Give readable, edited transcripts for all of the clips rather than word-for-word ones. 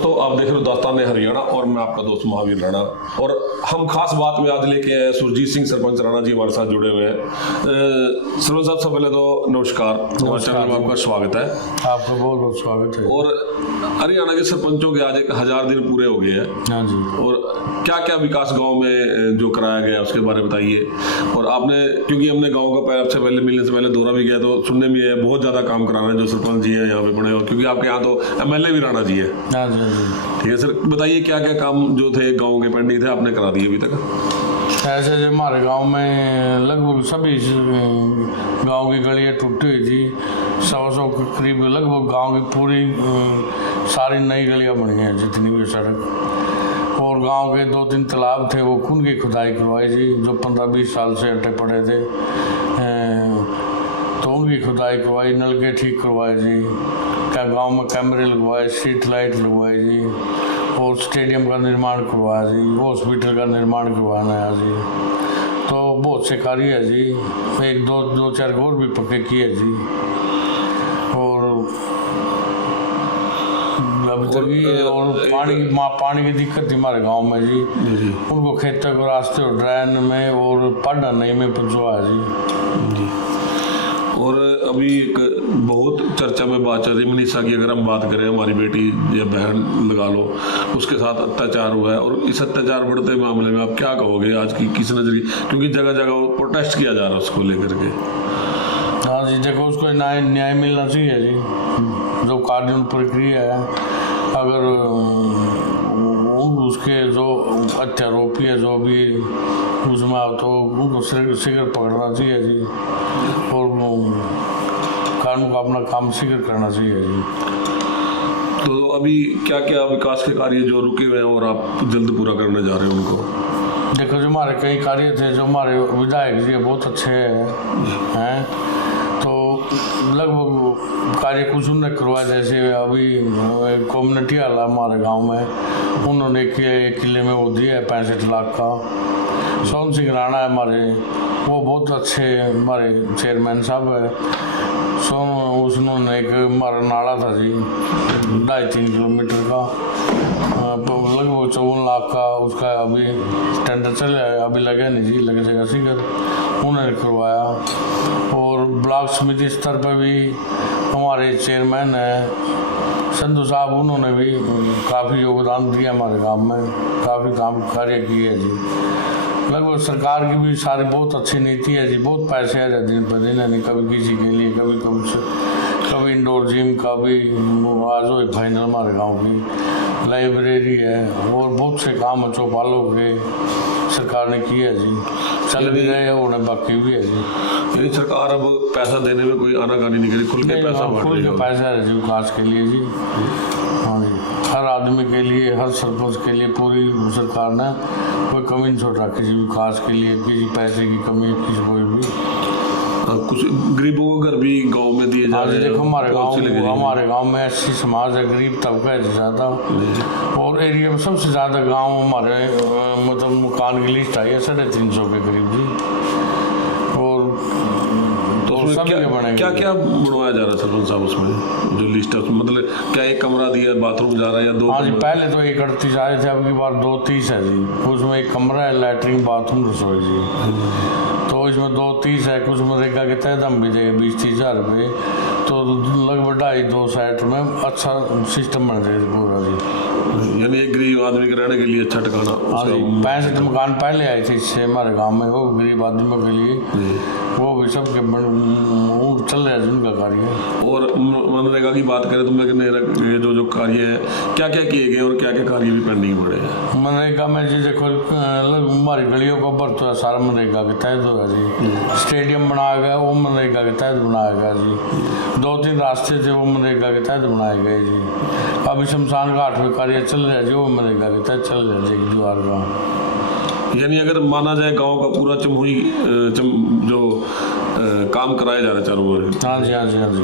तो आप देख रहे हो दास्तान हरियाणा और मैं आपका दोस्त महावीर राणा। और हम खास बात में आज लेके आए सुरजीत सिंह सरपंच राणा जी हमारे साथ जुड़े हुए हैं। सरपंच साहब, सबसे पहले तो नमस्कार, हमारे चैनल में आपका स्वागत है। आपका बहुत बहुत स्वागत है। और हरियाणा के सरपंचों के आज 1000 दिन पूरे हो गए हैं। हाँ जी। और क्या क्या विकास गांव में जो कराया गया उसके बारे में बताइए। और आपने, क्योंकि हमने गांव का आपसे पहले मिलने से पहले दौरा भी किया, तो सुनने में है बहुत ज़्यादा काम कराना है जो सरपंच जी हैं यहाँ पे बने, और क्योंकि आपके यहाँ तो MLA भी राणा जी है। हाँ जी। ठीक है सर, बताइए क्या क्या काम जो थे गांव के पेंडिंग थे आपने करा दिए अभी तक। ऐसे जो हमारे गांव में लगभग सभी गांव की गलियाँ टूटी हुई थी। 100 के करीब लगभग गांव की पूरी सारी नई गलियाँ बनी हैं, जितनी भी सड़क। और गांव के 2-3 तालाब थे, वो खून की खुदाई करवाई थी, जो 15-20 साल से अटे पड़े थे। तो उनकी खुदाई करवाई, नलके ठीक करवाए जी, क्या गांव में कैमरे लगवाए, स्ट्रीट लाइट लगवाई जी, और स्टेडियम का निर्माण करवाया जी, हॉस्पिटल का निर्माण करवाना है जी। तो बहुत से कार्य है जी, 1-2-4 और भी पक्के किए जी। और अभी तक ही और पानी की दिक्कत थी हमारे गांव में जी। उनको खेतों को रास्ते और ड्रेन में और पढ़ना नहीं में पहुँचवा जी। और अभी एक बहुत चर्चा में बात चल रही मनीषा की, अगर हम बात करें, हमारी बेटी या बहन लगा लो, उसके साथ अत्याचार हुआ है। और इस अत्याचार बढ़ते मामले में आप क्या कहोगे आज की किस नजरिए, क्योंकि जगह जगह प्रोटेस्ट किया जा रहा है उसको लेकर के। हाँ जी, देखो उसको न्याय मिलना चाहिए जी। जो कानून प्रक्रिया है, अगर उसके जो हत्यारोपी है जो भी उसमें तो उनको शीघ्र पकड़ना चाहिए जी। और कानून का अपना काम शीघ्र करना चाहिए जी। तो अभी क्या क्या विकास के कार्य जो रुके हुए हैं और आप जल्द पूरा करने जा रहे हैं उनको। देखो, जो हमारे कई कार्य थे, जो हमारे विधायक जी बहुत अच्छे हैं, तो लगभग कार्य कुछ उन्होंने करवाया। जैसे अभी कम्युनिटी वाला हमारे गांव में उन्होंने किले में वो दिया है 65 लाख का। सोन सिंह राणा है हमारे, वो बहुत अच्छे हमारे चेयरमैन साहब है। उन्होंने एक हमारा नाला था जी 2.5-3 किलोमीटर का, लगभग 54 लाख का, उसका अभी टेंडर चल रहा है, अभी लगे नहीं जी, लगे जगह शीघ्र उन्होंने करवाया। और ब्लॉक समिति स्तर पर भी हमारे चेयरमैन हैं संधू साहब, उन्होंने भी काफ़ी योगदान दिया हमारे गांव में, काफ़ी काम कार्य किए जी। लगभग सरकार की भी सारी बहुत अच्छी नीति है जी, बहुत पैसे आ जाते दिन पर दिन, यानी कभी किसी के लिए, कभी इंडोर जिम, कभी आज हो फाइनल हमारे गांव की लाइब्रेरी है, और बहुत से काम चौपालों के सरकार ने किया जी। चल भी रहे हैं, उन्हें बाकी भी है जी। यानी सरकार अब पैसा देने में कोई आनाकानी नहीं करी, खुल के पैसा है जी विकास के लिए जी। हाँ जी, हर आदमी के लिए, हर सरपंच के लिए पूरी सरकार ने कोई कमी नहीं छोड़ रखी जी विकास के लिए। किसी पैसे की कमी, किसी कोई भी कुछ गरीबों को घर भी गांव में दिए जा रहे हैं। देखो, हमारे गांव में ऐसी समाज है, गरीब तबका है ज़्यादा, और एरिया में सबसे ज़्यादा गांव हमारे मतलब मकान की लिस्ट आई है 350 के करीब जी। और क्या क्या बनवाया जा रहा है सरपंच साहब उसमें जो लिस्ट है, मतलब क्या एक कमरा दिया, बाथरूम जा रहा है या 2? हाँ जी, पहले तो 138 आए थे, अब की बार 230 है जी। उसमें एक कमरा है, लैट्रिन, बाथरूम, रसोई जी। तो इसमें 230 है। कुछ मनरेगा के तहत हम भी देंगे 20-30 हज़ार रुपये, तो लगभग 2.5-2 साइट में अच्छा सिस्टम बन जाएगा पूरा जी। यानी एक गरीब आदमी के रहने के लिए अच्छा ठिकाना। हाँ जी, 65 मकान पहले आए थे इससे हमारे गांव में, वो गरीब आदमियों के लिए, वो भी सबके चल रहा है उनका कार्य। और मनरेगा की बात करें तो मैं जो कार्य है, क्या क्या किए गए और क्या क्या कार्य भी पेंडिंग पड़े हैं मनरेगा में जी? देखो, हमारी गलियों को भरता है सारा मनरेगा के तहत होगा जी। स्टेडियम बनाया गया, वो मनरेगा के तहत बनाया गया जी। 2-3 रास्ते थे, वो मनरेगा के तहत बनाए गए जी। अभी शमशान घाट में कार्य चल रहा है जी, वो मनरेगा के तहत चल रहा है जी द्वार का। यानी अगर माना जाए गांव का पूरा चमुही जो काम कराया जा रहा है चारों ओर। हाँ जी, हाँ जी, हाँ जी।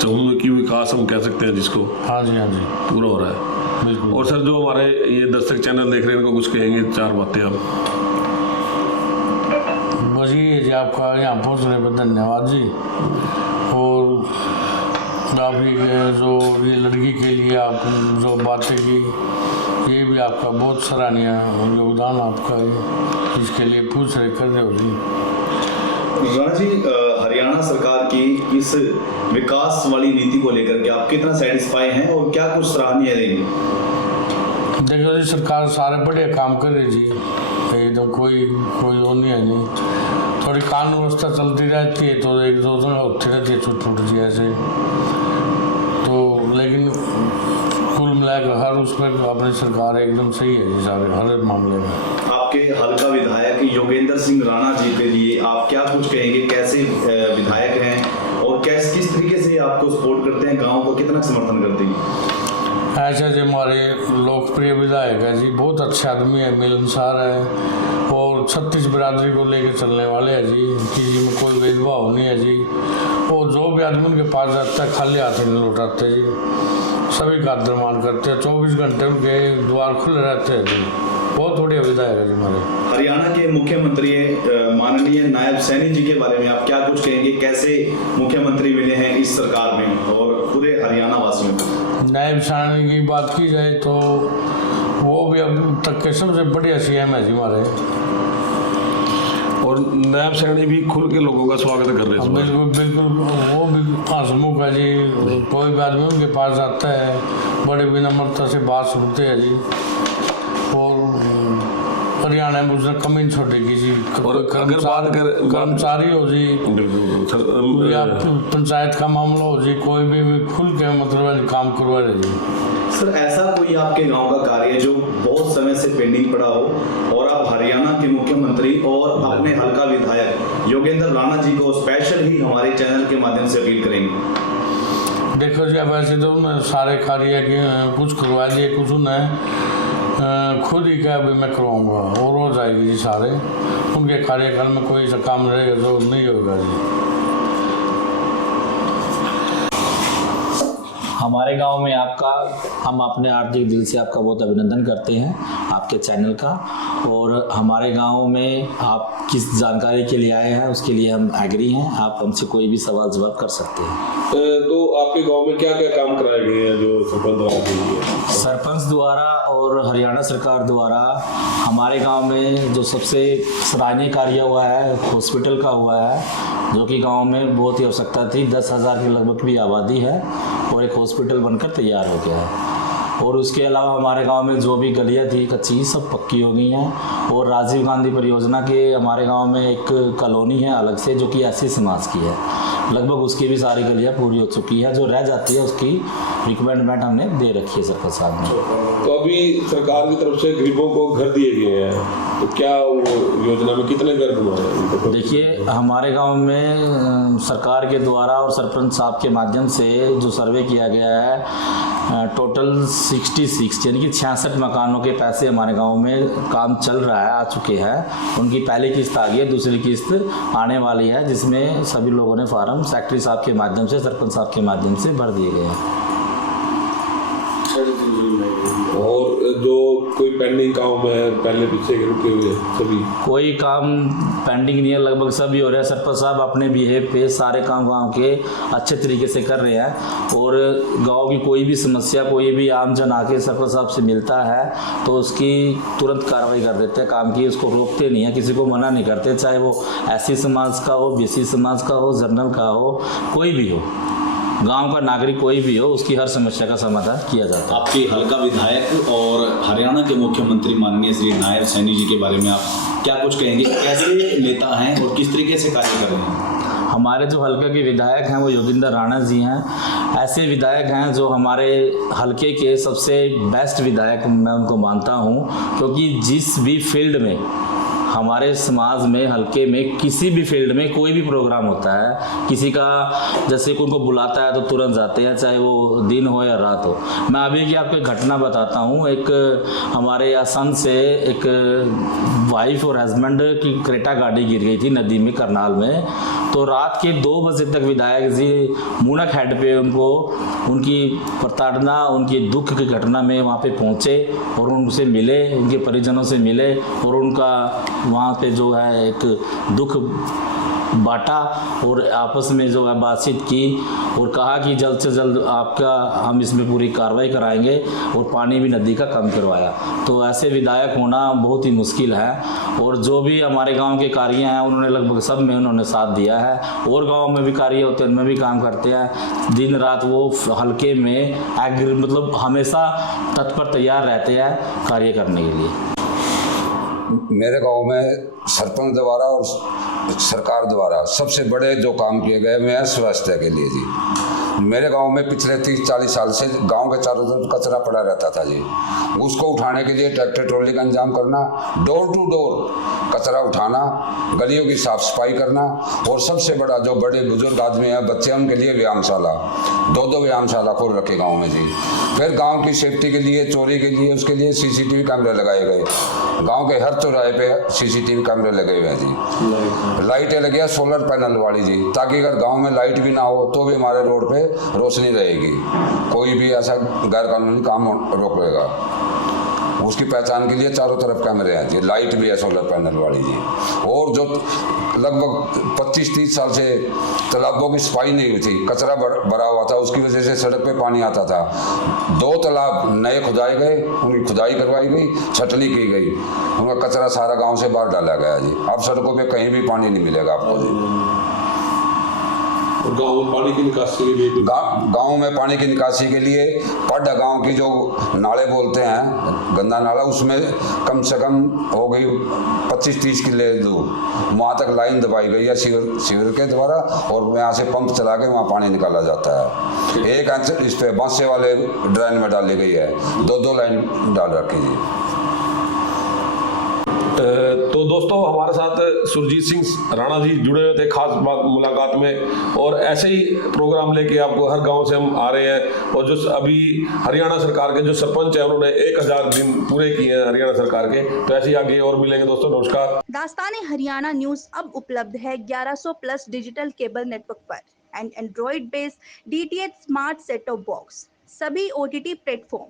चमुही की विकास हम कह सकते हैं जिसको। हाँ जी, हाँ जी, पूरा हो रहा है बिल्कुल। और सर, जो हमारे ये दर्शक चैनल देख रहे हैं इनको कुछ कहेंगे, 4 बातें आप। बस ये जी, आपका यहाँ पहुँचने पर धन्यवाद जी। और आपकी जो ये लड़की के लिए आप जो बातें की, ये भी आपका बहुत सराहनीय योगदान आपका है, इसके लिए पूछ रहे कर रहे हो जी। राणा जी, हरियाणा सरकार की इस विकास वाली नीति को लेकर के आप कितना सेटिस्फाई हैं और क्या कुछ सराहनीय देंगे? देखो जी, सरकार सारे बढ़िया काम कर रही जी, एकदम कोई वो नहीं है जी। थोड़ी कानून व्यवस्था चलती रहती है तो एक दो जगह होती रहती है छूट जी ऐसे तो, लेकिन कुल मिलाकर हर उसमें अपनी सरकार एकदम सही है जी सारे हर मामले में। आपके हल्का विधायक योगेंद्र सिंह राणा जी के लिए आप क्या कुछ कहेंगे? कैसे विधायक हैं और किस तरीके से आपको सपोर्ट करते हैं, गाँव को कितना समर्थन करते हैं? ऐसे जो हमारे लोकप्रिय विधायक है जी, बहुत अच्छे आदमी है, मिलनसार है और 36 बिरादरी को लेकर चलने वाले हैं जी, किसी में कोई भेदभाव नहीं है जी। और जो भी आदमी उनके पास जाता है खाली हाथ नहीं लौटाते जी, सभी का आदर मान करते हैं, 24 घंटे उनके द्वार खुले रहते हैं जी। बहुत बढ़िया विधायक है जी हमारे। हरियाणा के मुख्यमंत्री माननीय नायब सैनी जी के बारे में आप क्या कुछ कहेंगे? कैसे मुख्यमंत्री मिले हैं इस सरकार में और पूरे हरियाणा वासियों को? नायब सैनी की बात की जाए तो वो भी अब तक के सबसे बढ़िया सीएम है जी हमारे, और नायब सैनी भी खुल के लोगों का स्वागत कर रहे हैं। बिल्कुल बिल्कुल, वो भी हंसमुख है जी, कोई भी आदमी उनके पास जाता है बड़े विनम्रता से बात सुनते हैं जी। और हरियाणा में उसने कमी छोटे की जी, और अगर बात करें कर्मचारी हो जी या पंचायत का मामला हो जी, कोई भी खुल के मतलब काम करवा रहे जी। सर, ऐसा कोई आपके गांव का कार्य जो बहुत समय से पेंडिंग पड़ा हो और आप हरियाणा के मुख्यमंत्री और अपने हल्का विधायक योगेंद्र राणा जी को स्पेशल ही हमारे चैनल के माध्यम से अपील करेंगे? देखो जी, अब ऐसे तो सारे कार्य कुछ करवा दिए, कुछ उन्हें खुद ही क्या अभी मैं करवाऊँगा और हो जाएगी जी सारे उनके कार्यकाल में, कोई सा काम रहेगा जो नहीं होगा जी। हमारे गांव में हम अपने हार्दिक दिल से आपका बहुत अभिनंदन करते हैं आपके चैनल का, और हमारे गांव में आप किस जानकारी के लिए आए हैं उसके लिए हम एग्री हैं, आप हमसे कोई भी सवाल जवाब कर सकते हैं। तो आपके गांव में क्या क्या काम कराए गए हैं जो सरपंच द्वारा किए गए? सरपंच द्वारा और हरियाणा सरकार द्वारा हमारे गांव में जो सबसे सराहनीय कार्य हुआ है हॉस्पिटल का हुआ है, जो कि गांव में बहुत ही आवश्यकता थी। 10,000 के लगभग भी आबादी है और एक हॉस्पिटल बनकर तैयार हो गया है। और उसके अलावा हमारे गांव में जो भी गलियाँ थी कच्ची सब पक्की हो गई हैं। और राजीव गांधी परियोजना के हमारे गांव में एक कॉलोनी है अलग से जो कि एससी समाज की है, लगभग उसकी भी सारी गलियाँ पूरी हो चुकी है। जो रह जाती है उसकी रिक्वायरमेंट हमने दे रखी है सरपंच साहब ने। तो अभी सरकार की तरफ से गरीबों को घर दिए गए हैं, तो क्या वो योजना में कितने घर बनवाए हैं? देखिए, हमारे गांव में सरकार के द्वारा और सरपंच साहब के माध्यम से जो सर्वे किया गया है, टोटल 66 यानी कि 66 मकानों के पैसे हमारे गांव में काम चल रहा है, आ चुके हैं। उनकी पहली किस्त आ गई है, दूसरी किस्त आने वाली है, जिसमें सभी लोगों ने फार्म सेक्रेटरी साहब के माध्यम से, सरपंच साहब के माध्यम से भर दिए गए हैं। और जो कोई पेंडिंग काम है पहले पीछे के रुके हुए सभी, कोई काम पेंडिंग नहीं है, लगभग सभी हो रहा है। सरपंच साहब अपने बिहेव पे सारे काम गांव के अच्छे तरीके से कर रहे हैं। और गांव की कोई भी समस्या कोई भी आम जन आके सरपंच साहब से मिलता है तो उसकी तुरंत कार्रवाई कर देते हैं, काम की उसको रोकते नहीं है, किसी को मना नहीं करते, चाहे वो एससी समाज का हो, बीसी समाज का हो, जनरल का हो, कोई भी हो, गांव का नागरिक कोई भी हो, उसकी हर समस्या का समाधान किया जाता है। आपके हल्का विधायक और हरियाणा के मुख्यमंत्री माननीय श्री नायब सैनी जी के बारे में आप क्या कुछ कहेंगे? कैसे नेता हैं और किस तरीके से कार्य कर रहे हैं? हमारे जो हल्के के विधायक हैं वो योगेंद्र राणा जी हैं। ऐसे विधायक हैं जो हमारे हल्के के सबसे बेस्ट विधायक मैं उनको मानता हूँ, क्योंकि जिस भी फील्ड में हमारे समाज में, हल्के में, किसी भी फील्ड में कोई भी प्रोग्राम होता है, किसी का जैसे उनको बुलाता है तो तुरंत जाते हैं, चाहे वो दिन हो या रात हो। मैं अभी की आपको एक घटना बताता हूँ। एक हमारे असम से एक वाइफ और हस्बैंड की क्रेटा गाड़ी गिर गई थी नदी में, करनाल में। तो रात के 2 बजे तक विधायक जी मूनक हेड पे उनको, उनकी प्रताड़ना, उनकी दुख की घटना में वहाँ पे पहुँचे और उनसे मिले, उनके परिजनों से मिले और उनका वहाँ पे जो है एक दुख बांटा और आपस में जो है बातचीत की और कहा कि जल्द से जल्द आपका हम इसमें पूरी कार्रवाई कराएंगे और पानी भी नदी का कम करवाया। तो ऐसे विधायक होना बहुत ही मुश्किल है और जो भी हमारे गांव के कार्य हैं उन्होंने लगभग सब में उन्होंने साथ दिया है और गांव में भी कार्य होते हैं उनमें भी काम करते हैं। दिन रात वो हल्के में मतलब हमेशा तत्पर तैयार रहते हैं कार्य करने के लिए। मेरे गांव में सरपंच द्वारा और सरकार द्वारा सबसे बड़े जो काम किए गए वे हैं स्वास्थ्य के लिए जी। मेरे गांव में पिछले 30-40 साल से गांव के चारों तरफ कचरा पड़ा रहता था जी। उसको उठाने के लिए ट्रैक्टर ट्रॉली का इंतजाम करना, डोर टू डोर कचरा उठाना, गलियों की साफ सफाई करना और सबसे बड़ा जो बड़े बुजुर्ग आदमी हैं बच्चे उनके लिए व्यायामशाला, 2-2 व्यायामशाला खोल रखे गाँव में जी। फिर गाँव की सेफ्टी के लिए, चोरी के लिए, उसके लिए CCTV कैमरे लगाए गए। गाँव के हर चौराहे पे CCTV कैमरे लगे हुए हैं जी। लाइटें लगी है सोलर पैनल वाली जी, ताकि अगर गांव में लाइट भी ना हो तो भी हमारे रोड पे रोशनी रहेगी, कोई भी ऐसा गैर कानूनी काम रोक लेगा। उसकी पहचान के लिए चारों तरफ कैमरे हैं जी, लाइट भी है सोलर पैनल वाली जी। और जो लगभग 25-30 साल से तालाबों की सफाई नहीं हुई थी, कचरा भरा हुआ था, उसकी वजह से सड़क पे पानी आता था। 2 तालाब नए खुदाए गए, उनकी खुदाई करवाई गई, छटनी की गई, उनका कचरा सारा गांव से बाहर डाला गया जी। अब सड़कों पे कहीं भी पानी नहीं मिलेगा आपको जी। और गाँव में पानी की निकासी के लिए गांव में पानी की निकासी के लिए पड्डा गांव की जो नाले बोलते हैं, गंदा नाला, उसमें कम से कम हो गई 25-30 किले दूर वहाँ तक लाइन दबाई गई है सीवर के द्वारा और यहाँ से पंप चला के वहाँ पानी निकाला जाता है। एक इस पे बांसे वाले ड्रेन में डाली गई है, 2-2 लाइन डाल रखी है। तो दोस्तों हमारे साथ सुरजीत सिंह राणा जी जुड़े हुए थे खास बात मुलाकात में, और ऐसे ही प्रोग्राम लेके आपको हर गांव से हम आ रहे हैं। और जो अभी हरियाणा सरकार के जो सरपंच है उन्होंने 1000 दिन पूरे किए हैं हरियाणा सरकार के, तो ऐसे ही आगे और मिलेंगे दोस्तों। नमस्कार। दास्ताने हरियाणा न्यूज अब उपलब्ध है 1100+ डिजिटल केबल नेटवर्क पर and Android based DTH smart set top box, सभी OTT प्लेटफॉर्म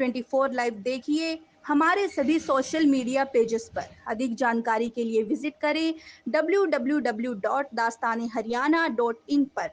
24 लाइव देखिए हमारे सभी सोशल मीडिया पेजेस पर। अधिक जानकारी के लिए विजिट करें www.dastaneharyana.in पर।